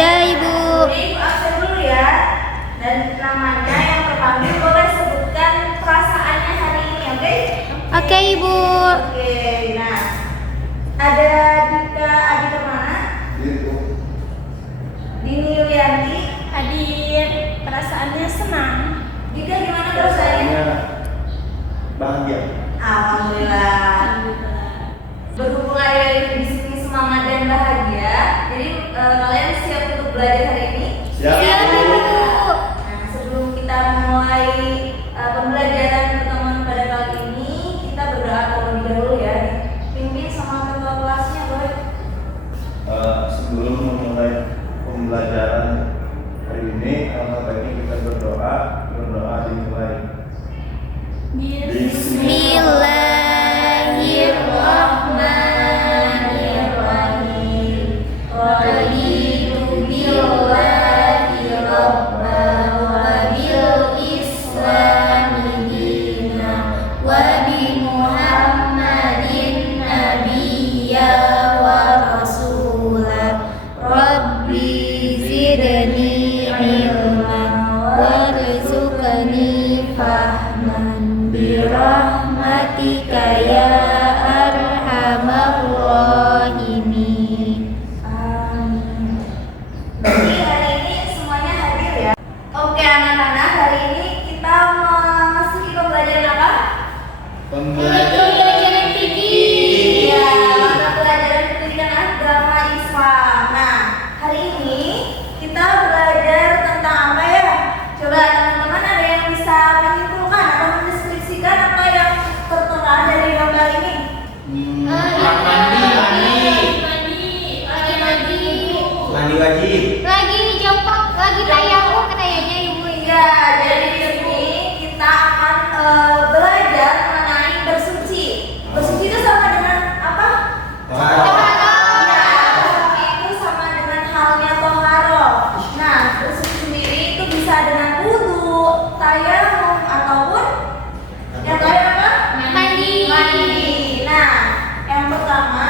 Ada Ibu. Ibu absen dulu ya. Dan namanya yang terpanggil boleh sebutkan perasaannya hari ini, oke? Oke Ibu. Oke, nah ada Dika mana? Dini Yulianti. Hadir. Perasaannya senang. Dika gimana perasaannya? Bahagia. Alhamdulillah. Berhubung ada di sini semangat dan bahagia, jadi kalian siap untuk belajar hari ini? Siap. Siap Ibu. Nah, sebelum kita memulai pembelajaran pertemuan pada kali ini, kita berdoa terlebih dahulu ya. Pimpin sama ketua kelasnya, boleh? Sebelum memulai pembelajaran hari ini, alangkah baiknya kita berdoa dimulai. Bismillahirrahmanirrahim. Raditu billahi rabban wa bil islami dinan wa bi Muhammadin nabiyya wa rasulah. Rabbi zidni ilman warzuqni fahman birahmatika ya arhamar rahimin. Amin. Jadi hari ini semuanya hadir ya. Oke anak-anak, hari ini kita memasuki pembelajaran apa? Pembelajaran fikih. Iya, mata pelajaran pendidikan agama Islam. Nah, hari ini kita belajar tentang apa ya? Coba teman-teman ada yang bisa menyimpulkan atau mendeskripsikan apa yang tertera dari gambar ini? Mandi wajib. Lagi jongkok, lagi tayamum kayaknya Ibu Ya, jadi di sini kita akan belajar mengenai bersuci. Bersuci itu sama dengan apa? Ya, bersuci itu sama dengan halnya toharo. Nah, bersuci sendiri itu bisa dengan wudu, tayamum, ataupun yang lain apa? Mandi. Nah, yang pertama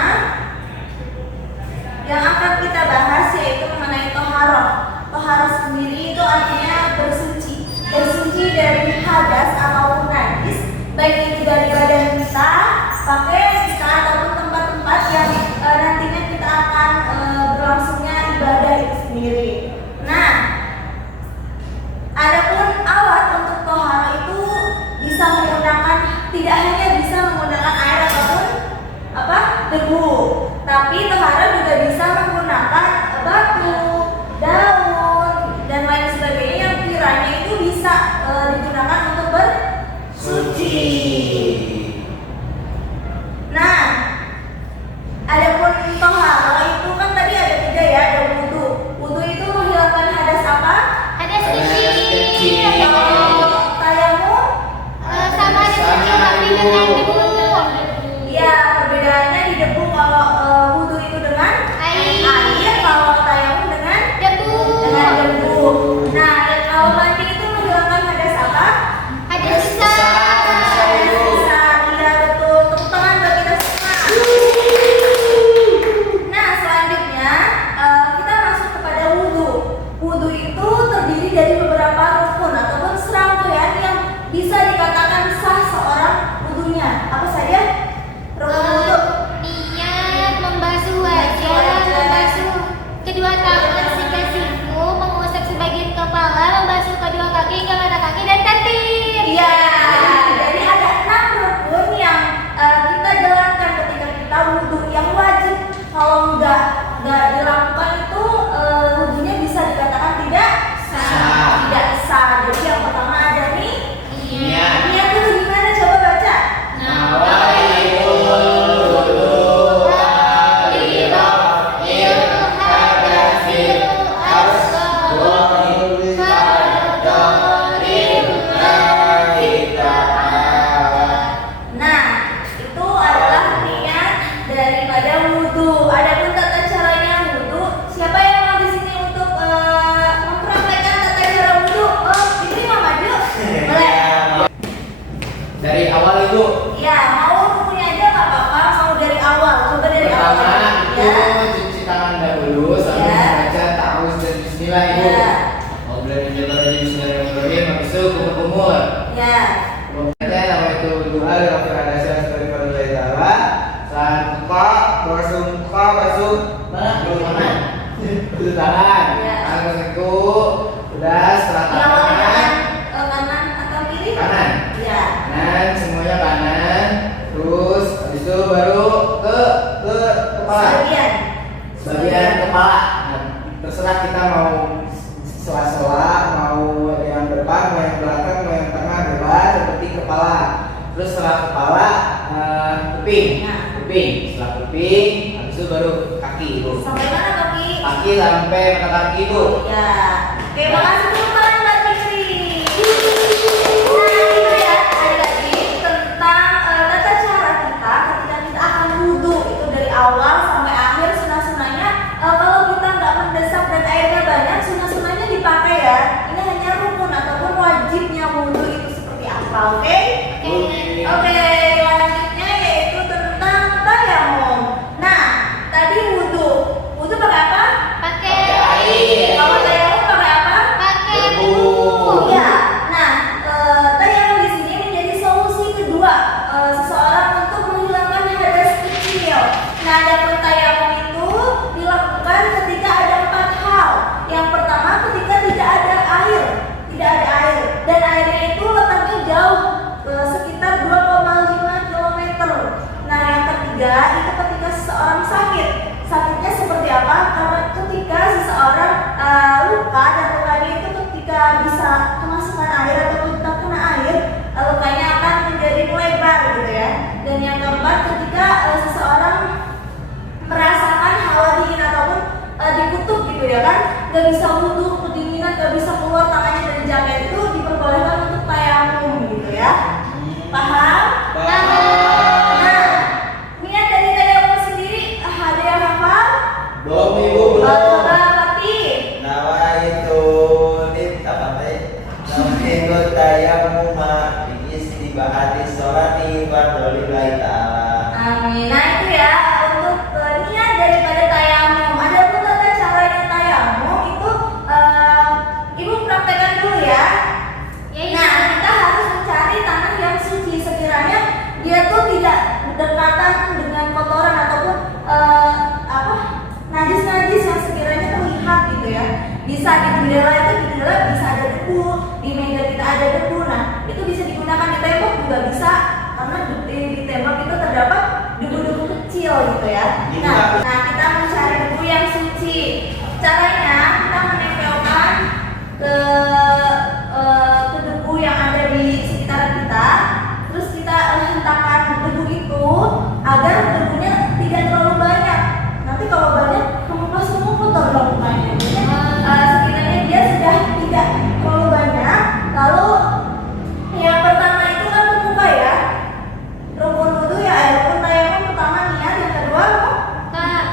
yang akan kita bahas yaitu mengenai toharo. Toharo sendiri itu artinya bersuci. Bersuci dari hadas ataupun najis, baik itu dari badan kita, pakaian kita, ataupun tempat-tempat yang nantinya kita akan berlangsungnya ibadah itu sendiri. Nah, adapun alat untuk toharo itu bisa menggunakan, tidak hanya bisa menggunakan air ataupun apa debu, tapi toharo juga bisa menggunakan batu, daun, dan lain sebagainya yang kiranya itu bisa digunakan untuk bersuci. Nah, adapun toharo itu kan tadi ada 3 ya, ada wudu. Wudu itu menghilangkan hadas apa? Hadas kecil. Kalau tayamum, Sama hadas kecil tapi dengan debu. ya perbedaannya di debu. Kalau wudu itu dengan Air. muka, basuh muka, basuh mana? Basuh tangan. Iya. Tangan bersiku. Udah setelah Yang tangan. kanan atau kiri? Kanan. Ya. Kanan, semuanya kanan. Terus habis itu baru ke kepala. Bagian kepala. Nah, terserah kita mau sela-sela, mau yang depan, mau yang belakang, mau yang tengah, bebas. Seperti kepala. Terus setelah kepala, kuping. Nah. Kuping. Setelah kuping, habis itu baru kaki ibu. Sampai mana kaki? Kaki sampai mata kaki ibu. Ya. Oke, makasih teman Mbak Fikri. Nah, itu ya adik-adik tentang tata cara kita ketika kita akan wudhu itu dari awal sampai akhir sunah-sunahnya. Kalau kita nggak mendesak dan airnya banyak, sunah-sunahnya dipakai ya. Ini hanya rukun ataupun wajibnya wudhu itu seperti apa, oke? Oke, selanjutnya yaitu tentang tayamum. Nah, tadi wudhu. Wudhu pakai apa? Pakai air. Kalau tayamum pakai apa? pakai Debu. Iya. Nah, tayamum di sini menjadi solusi kedua seseorang untuk menghilangkan hadas kecil. Nah, adapun tayamum itu dilakukan ketika ada 4 hal. Yang pertama, ketika tidak ada air, dan airnya itu letaknya jauh, sekitar 2,5 km. Nah, yang ketiga itu ketika seseorang sakit. Sakitnya seperti apa? Karena ketika seseorang luka dan lukanya itu ketika bisa kemasukan air atau kita kena air, lukanya akan menjadi melebar gitu ya. Dan yang keempat ketika seseorang merasakan hawa dingin ataupun dikutuk gitu ya kan, gak bisa wudhu, kedinginan, gak bisa keluar tangannya dari jaket, itu diperbolehkan untuk tayamum gitu ya. Paham? Nah, niat dari tayamum sendiri ada yang hafal? Belum ibu, belum. Coba Fatih. Nawaitu Nawaitu tayammuma bi istibahati sholati fardholillahi ta'ala. Amin. Nah itu ya untuk niat daripada tayamum. Adapun tata caranya tayamum itu ibu praktekkan dulu ya. Nah kita harus mencari tanah yang suci, sekiranya dia tuh tidak berdekatan dengan kotoran ataupun najis-najis yang sekiranya terlihat gitu ya. Bisa di jendela bisa ada debu, di meja kita ada debu. Nah itu bisa digunakan di tembok juga bisa, karena di tembok itu terdapat debu-debu kecil gitu ya. Nah kita mencari debu yang suci. Caranya kita menempelkan ke debu yang ada di sekitar kita, terus kita hentakkan debu itu agar debunya tidak terlalu banyak. Nanti kalau banyak kemudian semua kotor dong mukanya. Sekiranya dia sudah tidak terlalu banyak, lalu yang pertama itu kan muka ya. Rukun wudu ya, rukun tayamum pertama niat, yang kedua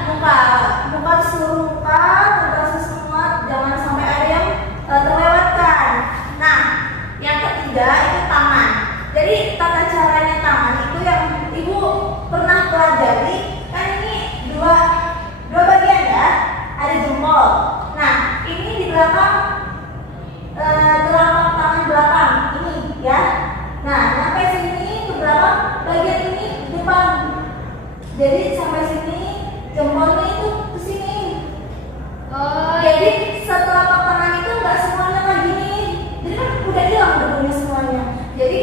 muka seluruh muka, terbasuh semua, jangan sampai ada yang terlewatkan. Nah, yang ketiga itu tangan. Jadi tata caranya tangan itu yang ibu pernah pelajari kan, ini dua bagian ya, ada jempol. Nah, ini di belakang telapak tangan belakang ini ya. Nah, sampai sini ke belakang, bagian ini depan. Jadi sampai sini jempolnya itu ke sini. Jadi setelah tangan itu nggak semuanya kayak gini. Jadi kan udah hilang debunya semuanya. Jadi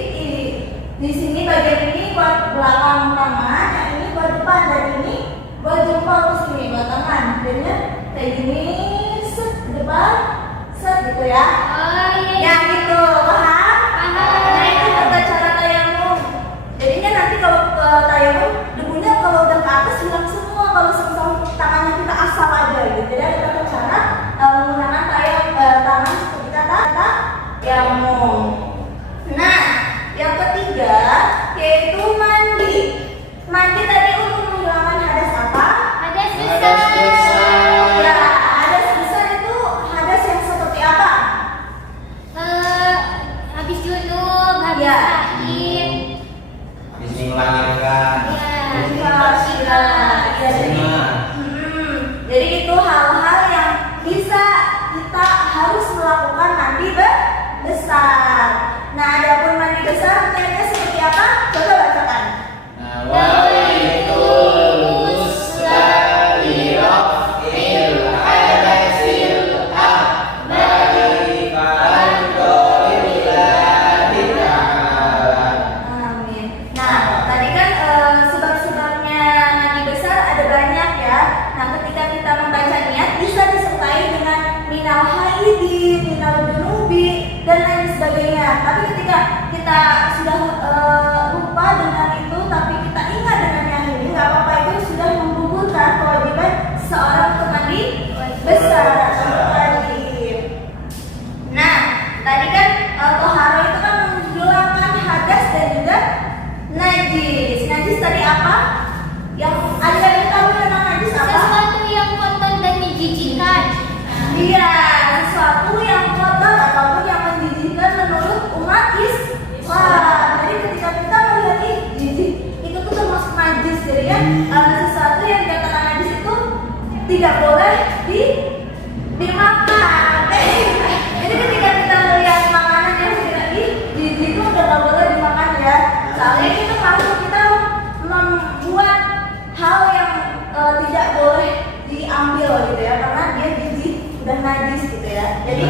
di sini bagian ini buat belakang tangan, yang ini buat depan, dan ini buat jempol ke sini, buat tangan. Jadinya kayak gini, set di depan, set gitu ya. Ya gitu, paham? Nah itu tata cara tayamum. Jadinya nanti kalau tayamum debunya kalau udah ke atas hilang semua, kalau tangannya kita asal aja gitu. Jadi ada tata cara menggunakan tangan seperti kata tayamum. Nah, yang ketiga yaitu mandi. Mandi tadi untuk menghilangkan hadas apa? Hadas Hadas besar. Ya, hadas besar itu hadas yang seperti apa? Habis junub, habis Ya. haid. Habis melahirkan. Jadi itu hal-hal yang bisa kita harus melakukan mandi besar. Nah, adapun mandi besar kayaknya seperti apa? Coba bacakan. Nawaitu Iya, sesuatu yang kotor ataupun yang menjijikkan menurut umat Islam. Jadi ketika kita melihat ih jijik, itu tuh termasuk najis. Jadi kan sesuatu yang dikatakan najis itu tidak boleh dimakan. Jadi ketika kita melihat makanan yang sekiranya jijik itu udah gak boleh dimakan ya. Soalnya itu termasuk kita membuat hal yang tidak boleh diambil gitu ya, karena dia jijik, udah najis gitu ya. Jadi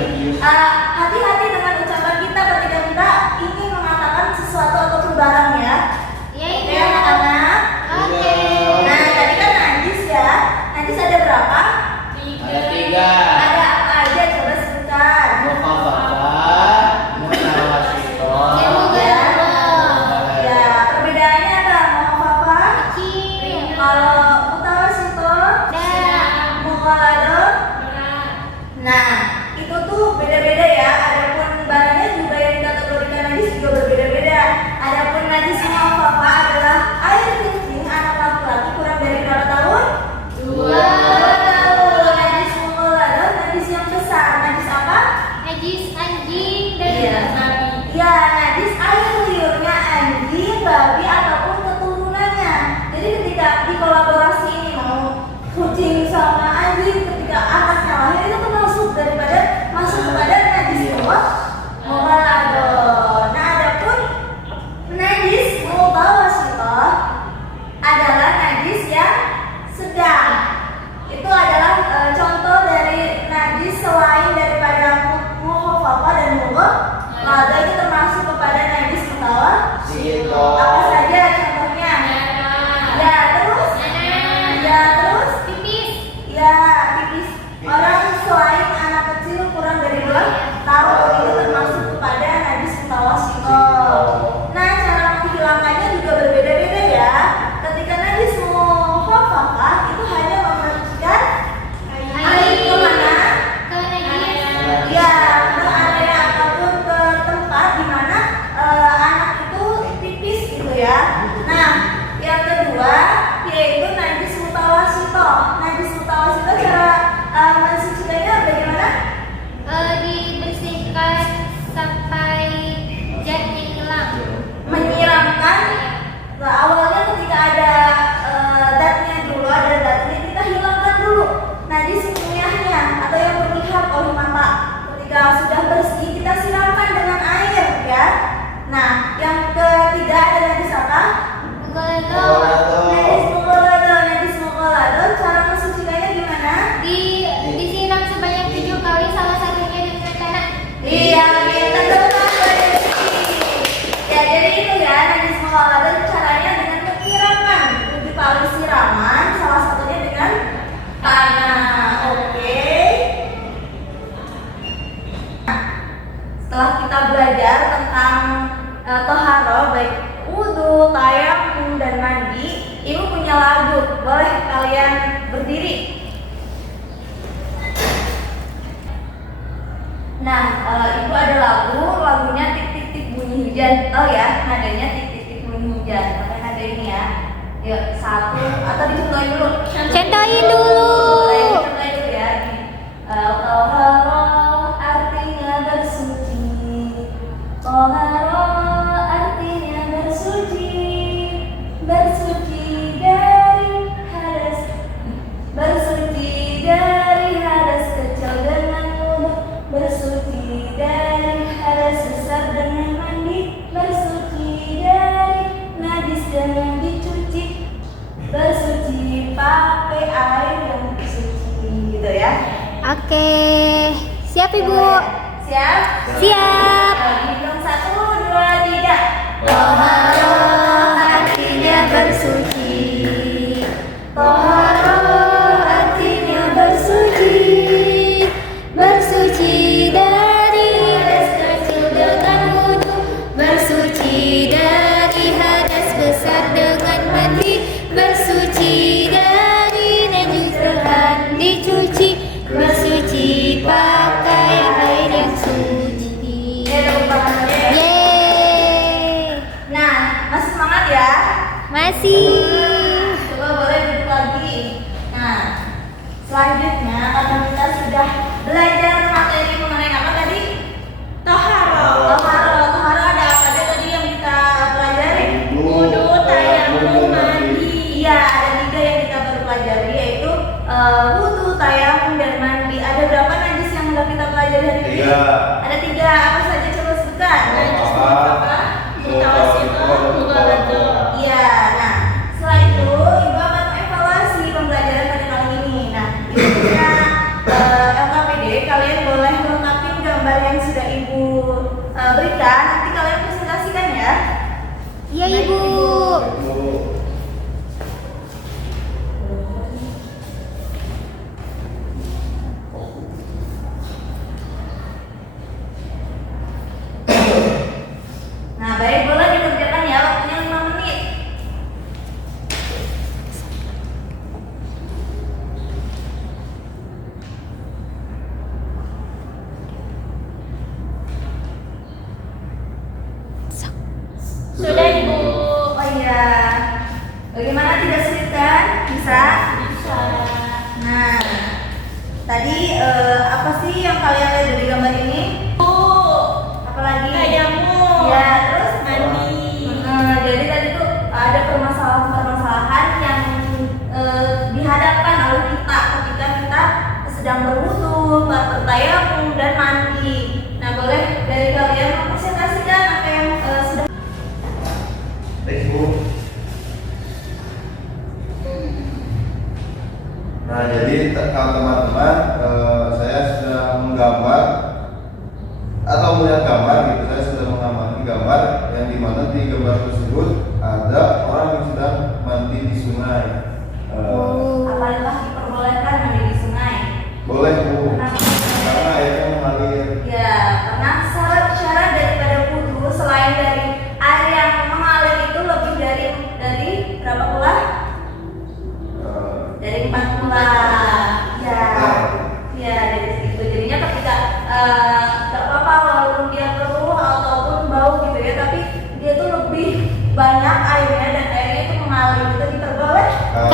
hati-hati dengan ucapan kita ketika kita ingin mengatakan sesuatu ataupun barang ya. Iya, Oke iya. anak-anak. Oke. Nah tadi kan najis ya. Najis ada berapa? Ada 3. Ada apa aja? Coba sebutkan. Mukhafafah, mutawasithah. Ya, Ya, perbedaannya apa? Mukhafafah. Kecil. Kalau mutawasithah, mughaladah. Nah, itu tuh beda-beda ya. Adapun barangnya juga yang dikategorikan najis juga berbeda-beda. Adapun najis mukhafafah adalah air kencing anak laki-laki kurang dari berapa tahun? 2 tahun. Najis mughaladah, najis yang besar. Najis apa? Najis anjing dan Iya. babi. Ya, najis air liurnya anjing, babi ataupun keturunannya. Jadi ketika dikolaborasi ini mau kucing sama anjing, ketika anaknya lahir itu termasuk masuk kepada najis mughaladah. Nah, adapun najis mutawasithah adalah najis yang sedang. Itu adalah contoh dari najis selain daripada mukhafafah dan mughaladah, itu termasuk kepada najis mutawasithah. Apa saja contohnya? Ya, terus? Ya, terus? Pipis. Ya, pipis orang selain anak kecil kurang dari 2 tahun itu termasuk kepada najis mutawasithah. Nah, cara menghilangkannya juga berbeda-beda ya. Ketika najis mukhafafah itu hanya memercikan air kemana? Ke najis. Ya, ke area ataupun ke tempat di mana anak itu pipis gitu ya. Nah, yang kedua yaitu najis mutawasithah. Najis mutawasithah cara mensucikannya bagaimana? Dibersihkan sampai zatnya hilang. Menyiramkan. Nah, awalnya ketika ada zatnya dulu, ada zatnya kita hilangkan dulu najis kimianya atau yang terlihat oleh mata. Ketika sudah bersih kita siramkan dengan air ya. Nah, yang ketiga ada najis apa? Mughaladah. Najis mughaladah cara mensucikannya gimana? Disiram sebanyak 7 kali, salah satunya dengan tanah. Iya, kita teman ya, jadi itu ya najis mughaladah caranya dengan menyiraman 7 kali siraman, salah satunya dengan tanah. Oke. Setelah kita belajar tentang toharoh baik wudu, tayamum dan mandi, ibu punya lagu. Boleh kalian berdiri? Nah, ibu ada lagunya tik-tik-tik bunyi hujan. Oh ya, nadanya tik-tik-tik bunyi hujan. Pakai nada ini ya. Yuk, 1 atau dicontohin dulu. Contohin dulu. Contohin dulu ya. Toharoh artinya bersuci. Toharoh artinya bersuci. Bersuci dari hadas. Bersuci dari hadas kecil dengan wudu. Bersuci dari hadas besar dengan mandi. Bersuci dari najis dengan dicuci. Bersuci pakai air yang suci gitu ya. Oke. Siap, Ibu? Siap? Siap. Hitung 1, 2, 3. Toharoh artinya bersuci. Toharoh artinya bersuci. Bersuci dari hadas kecil dengan wudu. Bersuci dari hadas besar dengan mandi. Bersuci dari najis dengan dicuci. Bersuci pakai air yang suci. Ya, tepuk tangannya ya. Yeay. Nah, masih semangat ya? Masih. Coba boleh duduk lagi. Nah, selanjutnya karena kita sudah belajar wudu, tayamum, dan mandi. Ada berapa najis yang sudah kita pelajari hari ini? 3. Ada 3. Apa saja coba sebutkan? Najis apa? Mutawasito, mughalladho. Iya. Nah, setelah itu Ibu akan evaluasi pembelajaran pada kali ini. Nah, Ibu punya LKPD, kalian boleh melengkapi gambar yang sudah Ibu berikan. Nanti kalian presentasikan ya. Iya Ibu. Nah, baik, boleh dikerjakan ya, waktunya 5 menit. Sudah Ibu. Oh iya. Bagaimana, tidak sulit kan? Bisa? Bisa. Nah, tadi apa sih yang kalian lihat dari gambar ini? Bu, Apalagi? tayamum. Ya, terus Mandi. jadi tadi tuh ada permasalahan-permasalahan yang dihadapkan oleh kita ketika kita sedang berwudu, bertayamum, dan mandi. Nah, boleh dari kalian mempresentasikan apa yang sudah. Next, Bu. Nah, jadi teman-teman, saya sudah menggambar atau melihat gambar gitu. Saya sudah mengamati gambar yang dimana di gambar tersebut ada orang yang sedang mandi di sungai. Apakah diperbolehkan mandi di sungai? Boleh, Bu, Kenapa? karena airnya mengalir. Ya, karena syarat daripada wudu selain dari air yang mengalir itu lebih dari berapa pula? Dari 4 pula. Ya, ya dari situ. Jadinya ketika nggak apa-apa walaupun dia keruh ataupun bau gitu ya, tapi dia tuh lebih banyak airnya dan airnya itu mengalir gitu, diperbolehkan.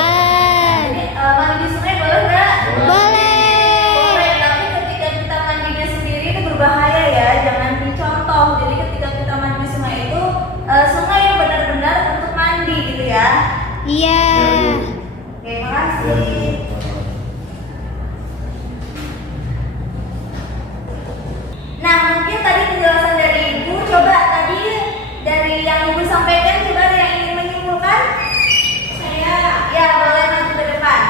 Jadi mandi di sungai boleh nggak? Boleh, tapi ketika kita mandinya sendiri itu berbahaya ya, jangan dicontoh. Jadi ketika kita mandi di sungai itu sungai yang benar-benar untuk mandi gitu ya. Iya. Oke, makasih. Nah, mungkin tadi penjelasan dari Ibu, coba tadi dari yang Ibu sampaikan, coba ada yang ingin menyimpulkan? Saya. Ya, boleh maju ke depan.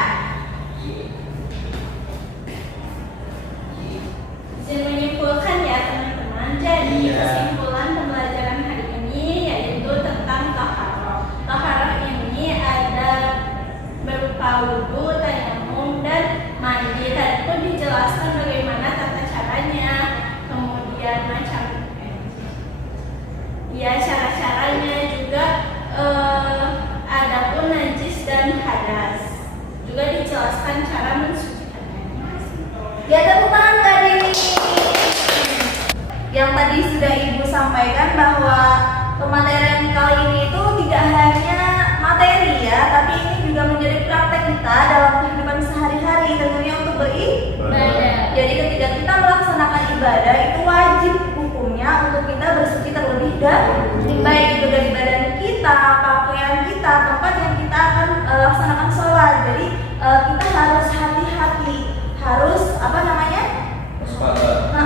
Izin menyimpulkan ya teman-teman. Jadi kesimpulan pembelajaran hari ini yaitu tentang taharah. Taharah ini ada berupa wudu, tayamum, dan mandi. Tadi pun dijelaskan bagaimana tata caranya, kemudian macam ya cara-caranya juga, adapun najis dan hadas. Juga dijelaskan cara mensucikannya. Ya, tepuk tangan nggak Dewi? Yang tadi sudah Ibu sampaikan bahwa pematerian kali ini itu tidak hanya materi ya, tapi ini juga menjadi praktek kita dalam kehidupan sehari-hari, tentunya untuk beribadah. Jadi ketika kita melaksanakan ibadah itu wajib hukumnya untuk kita bersuci terlebih dahulu, baik itu dari badan kita, pakaian kita, tempat yang kita akan laksanakan sholat. Jadi kita harus hati-hati, harus apa namanya?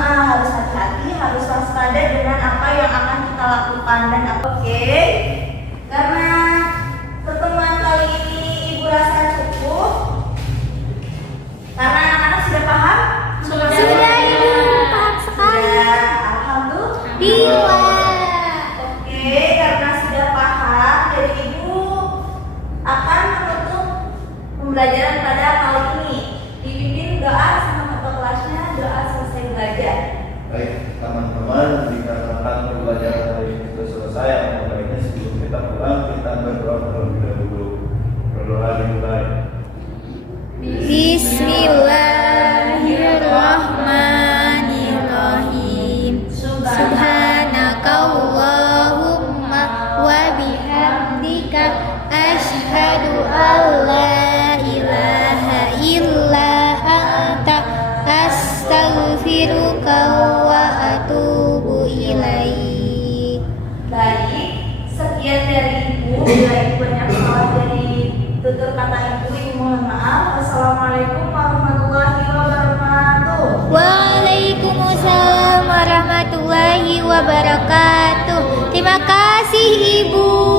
Harus hati-hati, harus waspada dengan apa yang akan kita lakukan dan oke. Karena pertemuan kali ini Ibu rasa cukup, karena anak-anak sudah paham. Sudah Ibu, paham sekali. Ya, alhamdulillah. Bila. Oke, karena sudah paham, jadi Ibu akan menutup pembelajaran pada kali ini. Dipimpin doa sama ketua kelasnya, doa selesai belajar. Baik, teman-teman, dikarenakan pembelajaran hari ini sudah selesai, maka baiknya sebelum kita pulang kita berdoa terlebih dahulu. Berdoa dimulai. Bismillahirrahmanirrahim. Subhanakallahumma wa bihamdika asyhadu an la ilaha illa anta astaghfiruka wa atubu ilaik. Baik, Wassalamualaikum warahmatullahi wabarakatuh. Waalaikumsalam warahmatullahi wabarakatuh. Terima kasih Ibu.